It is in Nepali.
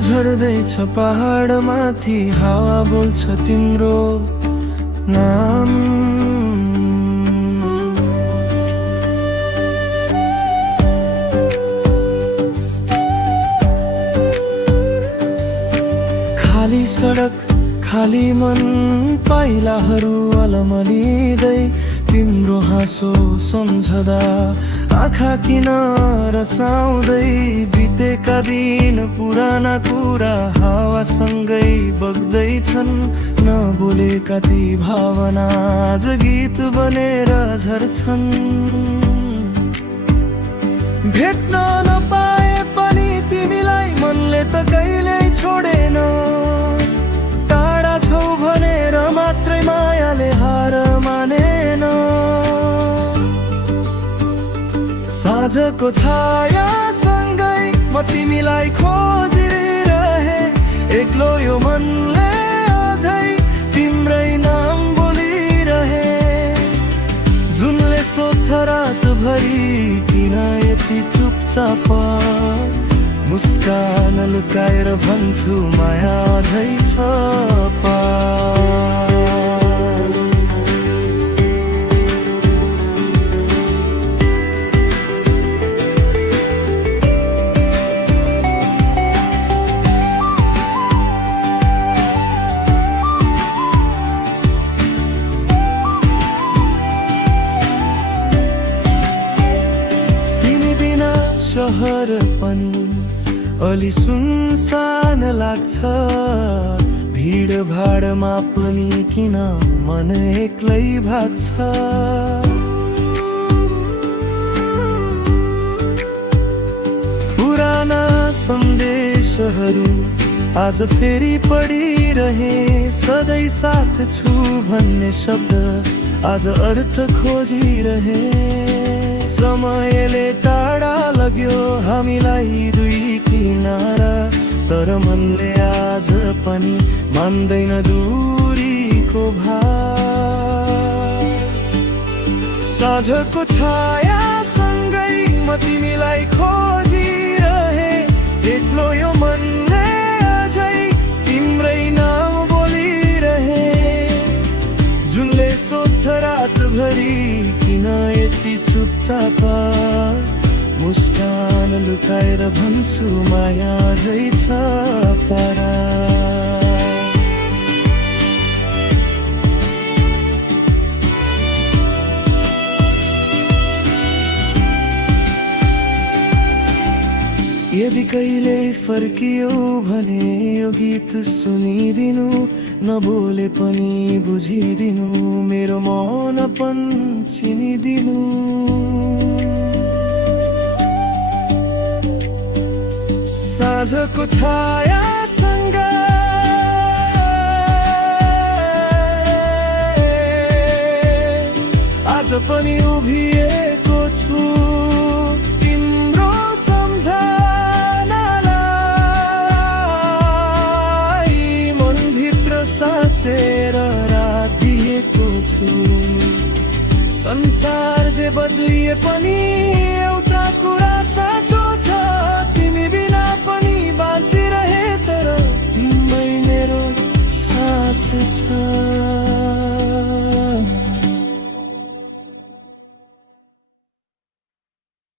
झर्दैछ पहाड माथि हावा बोल्छ तिम्रो नाम। खाली सडक खाली मन पाइलाहरू अलमलिँदै तिम्रो हाँसो सम्झदा आँखा किन रसाउँदै बितेका दिन पुराना कुरा हावासँगै बग्दैछन्। नबोलेका ती भावना आज गीत बनेर झर्छन्। भेट्न नपाए पनि तिमीलाई मनले त कहिल्यै छोडेन। टाढा छौ भनेर मात्रै मायाले हार मानेन। साँझको छायासँगै म तिमीलाई खोजिरहे एक्लो यो मनले अझै तिम्रै नाम बोलिरहे। जुनले सोध्छ रातभरि किन यति चुपचाप मुस्कान लुकाएर भन्छु माया अझै छ शहर पनि अलि सुनसान लाग्छ। भिड भाडमा पनि किन मन एक्लै भाग्छ। पुराना सन्देशहरू आज फेरि पढिरहे। सधैँ साथ छु भन्ने शब्द आज अर्थ खोजिरहे। समयले टाढा लग्यो हामीलाई दुई किनारा, तर मनले आज पनि मान्दैन दूरीको भार। साँझको छायासँगै म तिमीलाई खोजिरहे एक्लो यो मनले अझै तिम्रै नाम बोलिरहे। जुनले सोध्छ रातभरि किन यति चुपचाप मुस्कान लुकाएर भन्छु माया अझै छ पारा। यदि कहिले फर्कियो भने यो गीत सुनिदिनु। नबोले पनि बुझिदिनु मेरो मनपन चिनिदिनु। साँझको छायासँग आज पनि उभिएको छु। तिम्रो सम्झनालाई मनभित्र साँचेर राखिएको छु। संसार जे बदलिए पनि